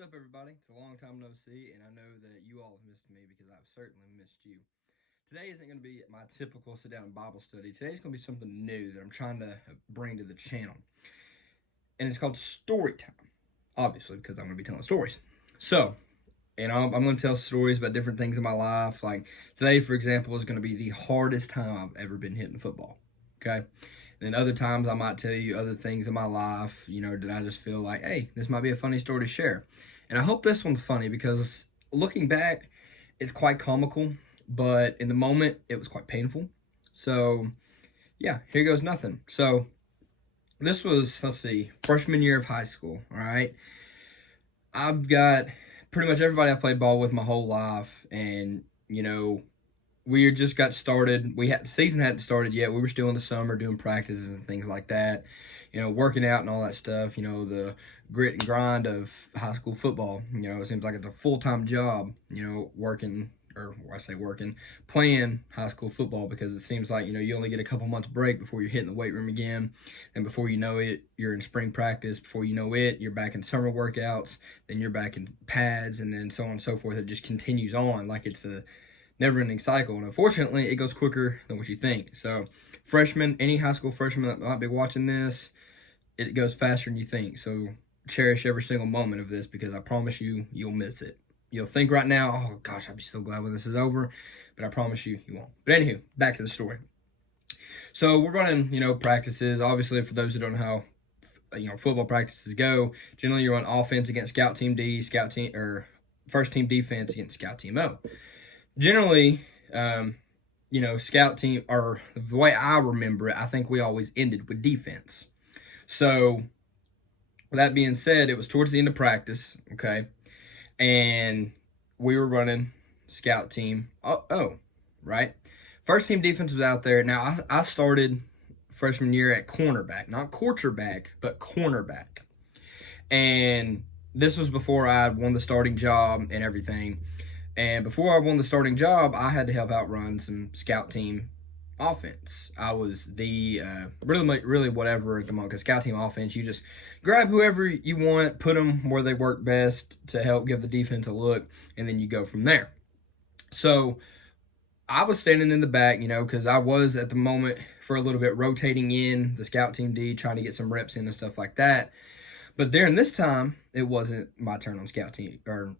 What's up, everybody? It's a long time no see, and I know that you all have missed me because I've certainly missed you. Today isn't going to be my typical sit down Bible study. Today's going to be something new that I'm trying to bring to the channel, and it's called story time. Obviously, because I'm going to be telling stories. So, I'm going to tell stories about different things in my life. Like today, for example, is going to be the hardest time I've ever been hitting football. Okay. And then other times I might tell you other things in my life, that I just feel like, hey, this might be a funny story to share. And I hope this one's funny because looking back, it's quite comical, but in the moment, it was quite painful. So, yeah, here goes nothing. So, this was, let's see, freshman year of high school, all right? I've got pretty much everybody I've played ball with my whole life, and, we just got started. The season hadn't started yet. We were still in the summer doing practices and things like that, working out and all that stuff. The grit and grind of high school football. It seems like it's a full-time job. Working, or I say working, playing high school football, because it seems like you only get a couple months break before you're hitting the weight room again, and before you know it, you're in spring practice. Before you know it, you're back in summer workouts. Then you're back in pads, and then so on and so forth. It just continues on like it's a never-ending cycle, and unfortunately, it goes quicker than what you think. So, freshmen, any high school freshman that might be watching this, it goes faster than you think. So, cherish every single moment of this, because I promise you, you'll miss it. You'll think right now, oh gosh, I'll be so glad when this is over, but I promise you, you won't. But anywho, back to the story. So, we're running, practices. Obviously, for those who don't know how, football practices go, generally you run offense against scout team D, scout team, or first team defense against scout team O. Generally, scout team, or the way I remember it, I think we always ended with defense. So, with that being said, it was towards the end of practice, okay, and we were running scout team. Right? First team defense was out there. Now, I started freshman year at cornerback, not quarterback, but cornerback. And this was before I won the starting job and everything. And before I won the starting job, I had to help out run some scout team offense. I was the really whatever at the moment. Because scout team offense, you just grab whoever you want, put them where they work best to help give the defense a look, and then you go from there. So I was standing in the back, because I was at the moment for a little bit rotating in the scout team D, trying to get some reps in and stuff like that. But during this time, it wasn't my turn on scout team, or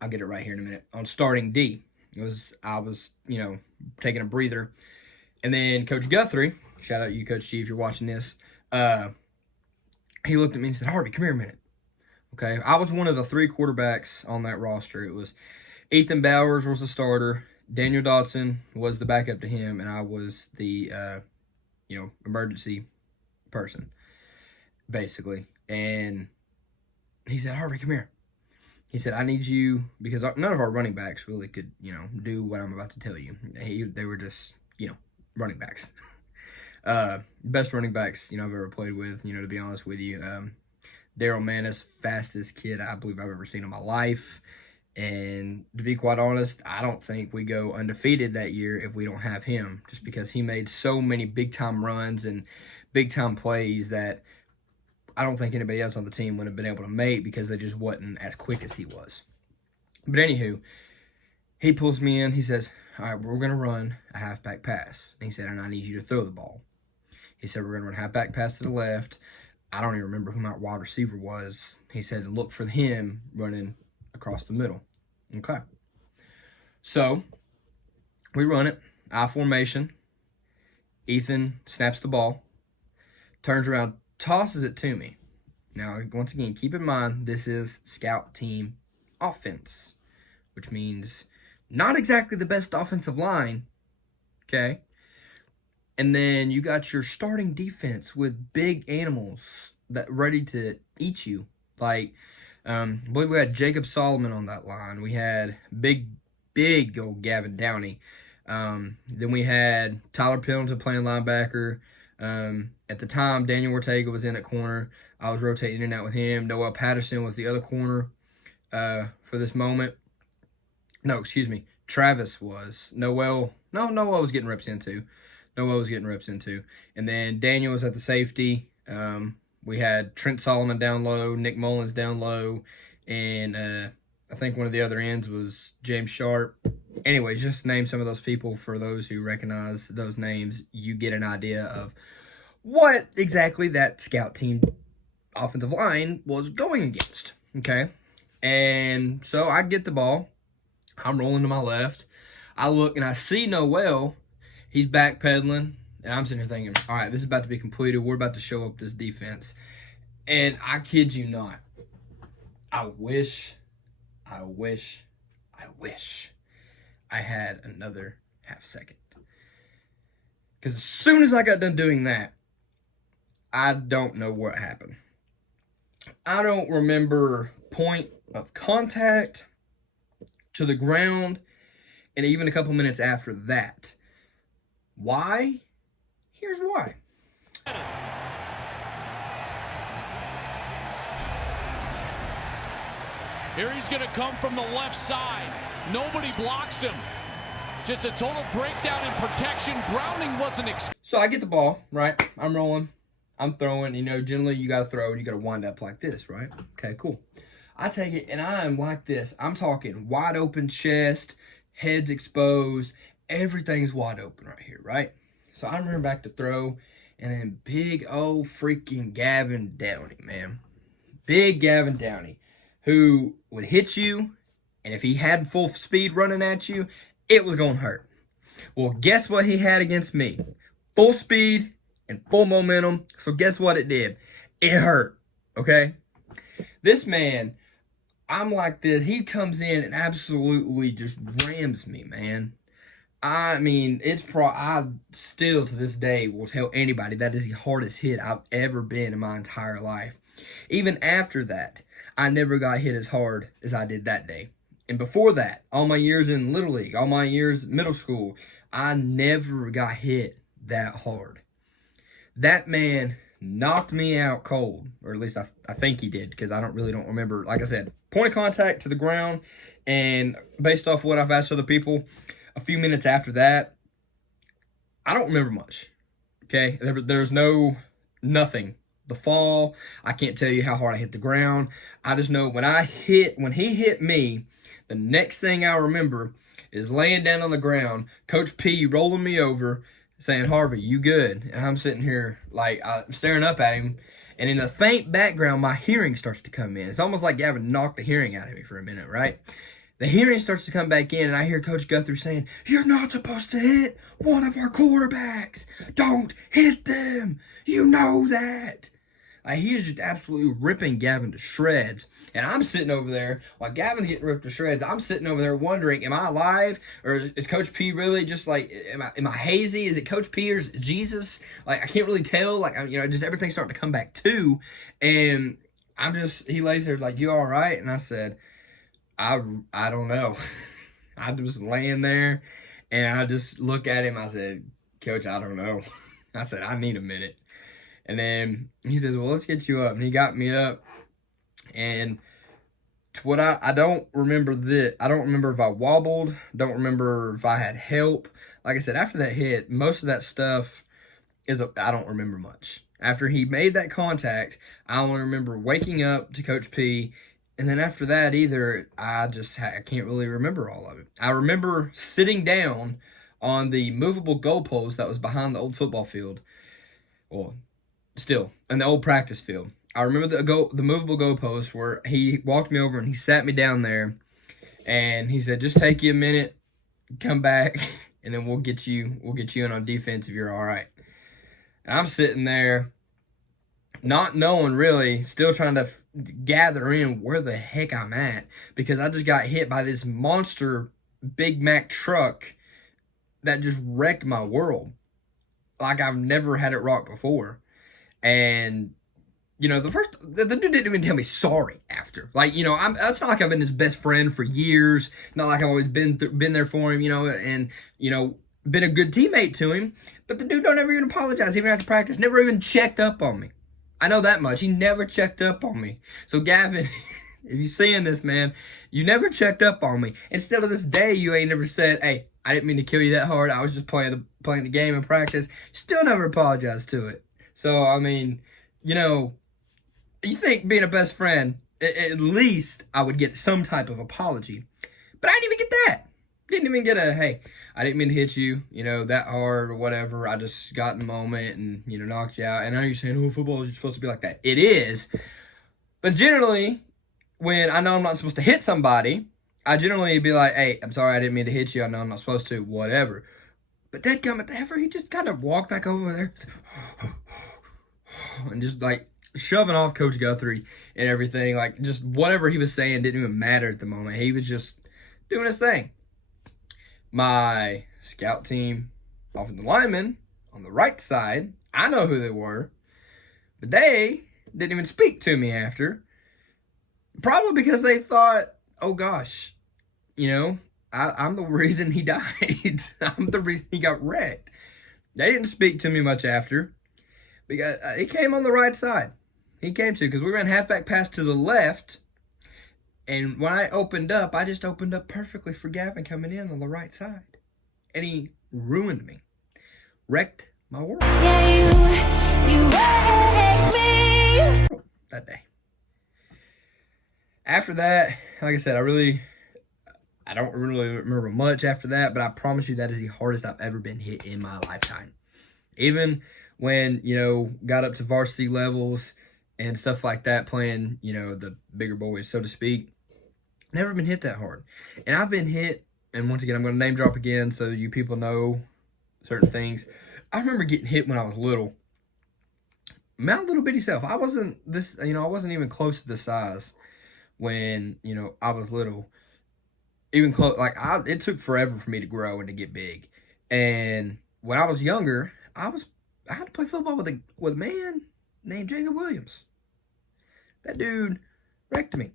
I'll get it right here in a minute, on starting D. I was taking a breather. And then Coach Guthrie, shout out to you, Coach G, if you're watching this, he looked at me and said, Harvey, come here a minute. Okay, I was one of the three quarterbacks on that roster. It was Ethan Bowers was the starter, Daniel Dodson was the backup to him, and I was the, emergency person, basically. And he said, Harvey, come here. He said, I need you, because none of our running backs really could, do what I'm about to tell you. They were just, running backs. Best running backs, I've ever played with, to be honest with you. Daryl Manis, fastest kid I believe I've ever seen in my life. And to be quite honest, I don't think we go undefeated that year if we don't have him, just because he made so many big-time runs and big-time plays that I don't think anybody else on the team would have been able to make, because they just wasn't as quick as he was. But anywho, he pulls me in. He says, all right, we're going to run a halfback pass. And he said, and I need you to throw the ball. He said, we're going to run a halfback pass to the left. I don't even remember who my wide receiver was. He said, look for him running across the middle. Okay. So, we run it. I formation. Ethan snaps the ball. Turns around, tosses it to me. Now, once again, keep in mind, this is scout team offense, which means not exactly the best offensive line, okay? And then you got your starting defense with big animals that ready to eat you. Like, I believe we had Jacob Solomon on that line. We had big old Gavin Downey. Then we had Tyler Pendleton playing linebacker. At the time, Daniel Ortega was in at corner. I was rotating in and out with him. Noel Patterson was the other corner for this moment. No, excuse me. Travis was. Noel was getting reps into. And then Daniel was at the safety We had Trent Solomon down low, Nick Mullins down low, and I think one of the other ends was James Sharp. Anyways, just name some of those people. For those who recognize those names, you get an idea of what exactly that scout team offensive line was going against, okay? And so I get the ball. I'm rolling to my left. I look and I see Noel. He's backpedaling. And I'm sitting here thinking, all right, this is about to be completed. We're about to show up this defense. And I kid you not, I wish I had another half second. Because as soon as I got done doing that, I don't know what happened. I don't remember point of contact to the ground, and even a couple minutes after that. Why? Here's why. Here he's going to come from the left side. Nobody blocks him. Just a total breakdown in protection. Browning wasn't So I get the ball, right? I'm rolling. I'm throwing. You know, generally you got to throw and you got to wind up like this, right? Okay, cool. I take it and I am like this. I'm talking wide open chest, heads exposed. Everything's wide open right here, right? So I'm running back to throw, and then big old freaking Gavin Downey, man. Big Gavin Downey, who would hit you, and if he had full speed running at you, it was going to hurt. Well, guess what he had against me? Full speed and full momentum. So guess what it did? It hurt, okay? This man, I'm like this. He comes in and absolutely just rams me, man. I mean, I still to this day will tell anybody that is the hardest hit I've ever been in my entire life. Even after that, I never got hit as hard as I did that day. And before that, all my years in Little League, all my years middle school, I never got hit that hard. That man knocked me out cold, or at least I think he did, because I don't remember. Like I said, point of contact to the ground, and based off what I've asked other people, a few minutes after that, I don't remember much, okay? There's nothing. The fall, I can't tell you how hard I hit the ground. I just know when he hit me, the next thing I remember is laying down on the ground, Coach P rolling me over, saying, "Harvey, you good?" And I'm sitting here like I'm staring up at him, and in a faint background, my hearing starts to come in. It's almost like Gavin knocked the hearing out of me for a minute, right? The hearing starts to come back in, and I hear Coach Guthrie saying, "You're not supposed to hit one of our quarterbacks. Don't hit them. You know that." He is just absolutely ripping Gavin to shreds. And I'm sitting over there, while Gavin's getting ripped to shreds, I'm sitting over there wondering, am I alive? Or is Coach P really just like, am I hazy? Is it Coach P or is it Jesus? Like, I can't really tell. Like, just everything's starting to come back too. And he lays there like, "You all right?" And I said, I don't know. I was laying there, and I just look at him. I said, "Coach, I don't know." I said, "I need a minute." And then he says, "Well, let's get you up." And he got me up. And to what I don't remember I don't remember if I wobbled. Don't remember if I had help. Like I said, after that hit, most of that stuff I don't remember much. After he made that contact, I only remember waking up to Coach P. And then after that, I can't really remember all of it. I remember sitting down on the movable goalpost that was behind the old football field. Well, still, in the old practice field. I remember the movable goalpost where he walked me over and he sat me down there. And he said, "Just take you a minute, come back, and then we'll get you in on defense if you're all right." And I'm sitting there, not knowing really, still trying to gather in where the heck I'm at, because I just got hit by this monster Big Mac truck that just wrecked my world like I've never had it rocked before. And the dude didn't even tell me sorry after. Like, it's not like I've been his best friend for years. Not like I've always been there for him, and been a good teammate to him. But the dude don't ever even apologize, even after practice. Never even checked up on me. I know that much. He never checked up on me. So Gavin, if you're seeing this, man, you never checked up on me. Instead of this day, you ain't never said, "Hey, I didn't mean to kill you that hard. I was just playing the game in practice." Still never apologized to it. So, I mean, You think being a best friend, at least I would get some type of apology. But I didn't even get that. Didn't even get a, hey, I didn't mean to hit you, that hard or whatever. I just got in the moment and, knocked you out. And now you're saying, oh, football is supposed to be like that. It is. But generally, when I know I'm not supposed to hit somebody, I generally be like, hey, I'm sorry, I didn't mean to hit you. I know I'm not supposed to, whatever. But that gummit, he just kind of walked back over there and just like shoving off Coach Guthrie and everything. Like, just whatever he was saying didn't even matter at the moment. He was just doing his thing. My scout team offensive linemen on the right side, I know who they were, but they didn't even speak to me after. Probably because they thought, oh gosh, I'm the reason he died. I'm the reason he got wrecked. They didn't speak to me much after because he came on the right side. He came to, because we ran halfback pass to the left. And when I opened up, I just opened up perfectly for Gavin coming in on the right side. And he ruined me. Wrecked my world. Yeah, you wrecked me. That day. After that, like I said, I don't really remember much after that, but I promise you that is the hardest I've ever been hit in my lifetime. Even when, got up to varsity levels and stuff like that, playing, the bigger boys, so to speak, never been hit that hard. And I've been hit, and once again, I'm going to name drop again so you people know certain things. I remember getting hit when I was little. My little bitty self. I wasn't even close to the size when, I was little. Even close, it took forever for me to grow and to get big. And when I was younger, I had to play football with a man named Jacob Williams. That dude wrecked me.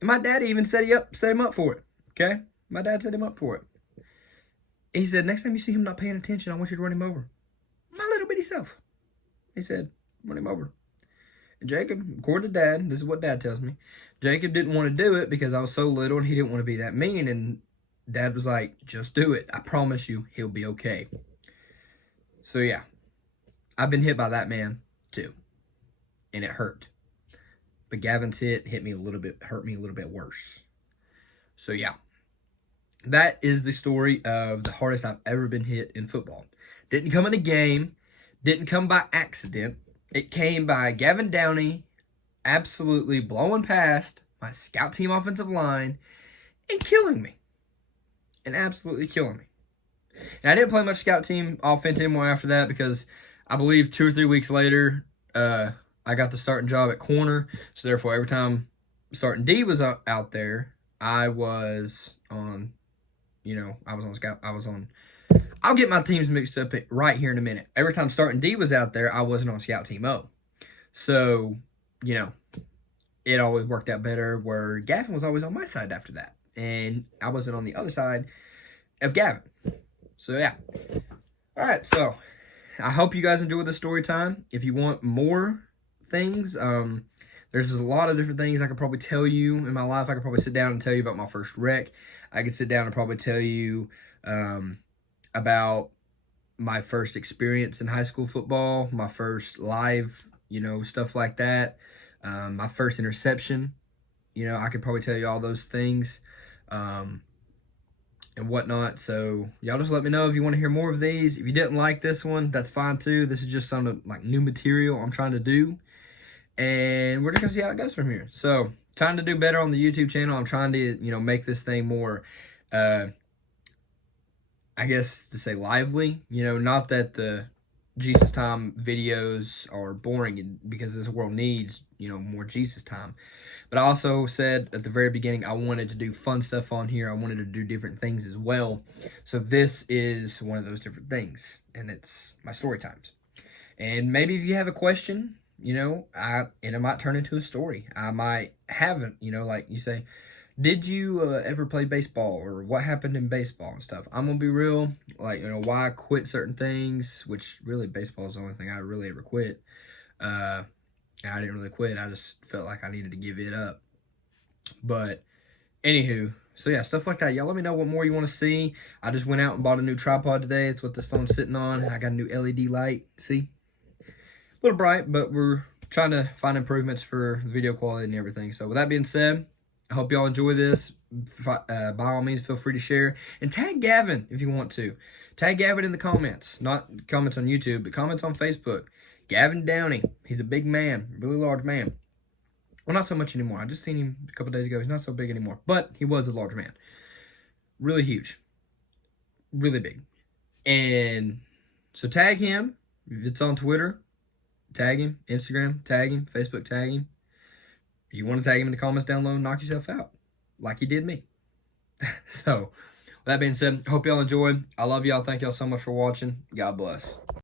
And my daddy even set him up for it. Okay? My dad set him up for it. He said, next time you see him not paying attention, I want you to run him over. My little bitty self. He said, run him over. And Jacob, according to Dad, this is what Dad tells me, Jacob didn't want to do it because I was so little and he didn't want to be that mean. And Dad was like, just do it. I promise you, he'll be okay. So yeah, I've been hit by that man too. And it hurt. But Gavin's hurt me a little bit worse. So yeah, that is the story of the hardest I've ever been hit in football. Didn't come in a game. Didn't come by accident. It came by Gavin Downey absolutely blowing past my scout team offensive line and killing me. And absolutely killing me. And I didn't play much scout team offense anymore after that because I believe 2 or 3 weeks later, I got the starting job at corner. So therefore, every time starting D was out there, I was on, I'll get my teams mixed up right here in a minute. Every time starting D was out there, I wasn't on scout team O. So, it always worked out better where Gavin was always on my side after that. And I wasn't on the other side of Gavin. So, yeah. All right, so I hope you guys enjoyed the story time. If you want more things, there's a lot of different things I could probably tell you in my life. I could probably sit down and tell you about my first wreck. I could sit down and probably tell you about my first experience in high school football, my first live, stuff like that, my first interception. I could probably tell you all those things and whatnot. So y'all just let me know if you want to hear more of these. If you didn't like this one, that's fine too. This is just some like new material I'm trying to do. And we're just going to see how it goes from here. So, trying to do better on the YouTube channel. I'm trying to, make this thing more, I guess to say lively. Not that the Jesus Time videos are boring because this world needs, more Jesus Time. But I also said at the very beginning I wanted to do fun stuff on here. I wanted to do different things as well. So, this is one of those different things. And it's my story times. And maybe if you have a question, it might turn into a story. I might haven't, like you say, did you ever play baseball or what happened in baseball and stuff? I'm going to be real, like, why I quit certain things, which really baseball is the only thing I really ever quit. I didn't really quit. I just felt like I needed to give it up. But anywho, so yeah, stuff like that. Y'all let me know what more you want to see. I just went out and bought a new tripod today. It's what this phone's sitting on. I got a new LED light. See? A little bright, but we're trying to find improvements for the video quality and everything. So with that being said, I hope y'all enjoy this. By all means, feel free to share. And tag Gavin if you want to. Tag Gavin in the comments. Not comments on YouTube, but comments on Facebook. Gavin Downey. He's a big man. Really large man. Well, not so much anymore. I just seen him a couple days ago. He's not so big anymore. But he was a large man. Really huge. Really big. And so tag him. If it's on Twitter, tag him. Instagram, tag him. Facebook, tag him. If you want to tag him in the comments down below, knock yourself out. Like you did me. So, with that being said, hope y'all enjoyed. I love y'all. Thank y'all so much for watching. God bless.